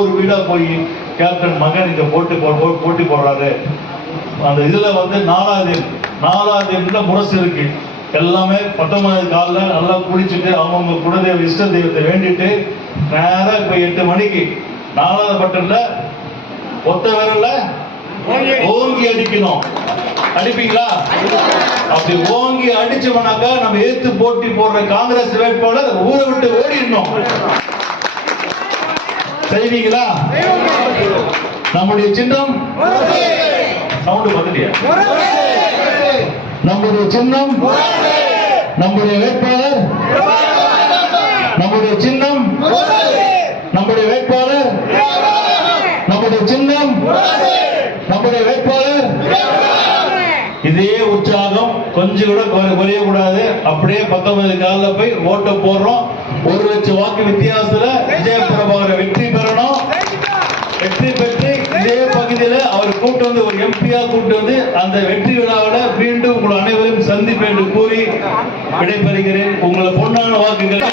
ஒரு வீடா போய் கேப்டன் மகன் இங்க போட்டி போடுறாரு. அந்த இதுல வந்து நாலாவது எண்ணுல முரசு இருக்கு. எல்லாமே 19 காலில் நல்லா குளிச்சுட்டு அவங்க குலதெய்வ இஷ்ட தெய்வத்தை வேண்டிட்டு நேரம் இப்ப 8 மணிக்கு 4வது பட்டன்ல ஒத்த விரல்ல ஓங்கி அடிக்கணும். அடிப்பீங்களா? அப்படி ஓங்கி அடிச்சோம்னாக்கா நம்ம ஏத்து போட்டி போடுற காங்கிரஸ் வேட்பாளர் ஊரை விட்டு ஓடிடணும். செய்வீங்களா? நம்முடைய சின்னம் சவுண்ட் வந்துட்டியா? நம்முடைய சின்னம், நம்முடைய வேட்பாளர், நம்முடைய சின்னம், நம்முடைய வேட்பாளர், நம்முடைய சின்னம், நம்முடைய வேட்பாளர். இதே உற்சாகம் கொஞ்சம் கூட குறையக்கூடாது. அப்படியே 19 காலில் போய் ஓட்ட போடுறோம். 1 லட்சம் வாக்கு வித்தியாசத்துல விஜயபிரபாகரை வெற்றி பெறணும். வெற்றி பெற்று இதே பகுதியில் அவர் கூட்டு வந்து ஒரு எம்பியா கூட்டு வந்து அந்த வெற்றி விழாவில் மீண்டும் உங்கள் அனைவரும் சந்திப்பேன் என்று கூறி விடைபெறுகிறேன். உங்களை பொன்னான வாக்குகள்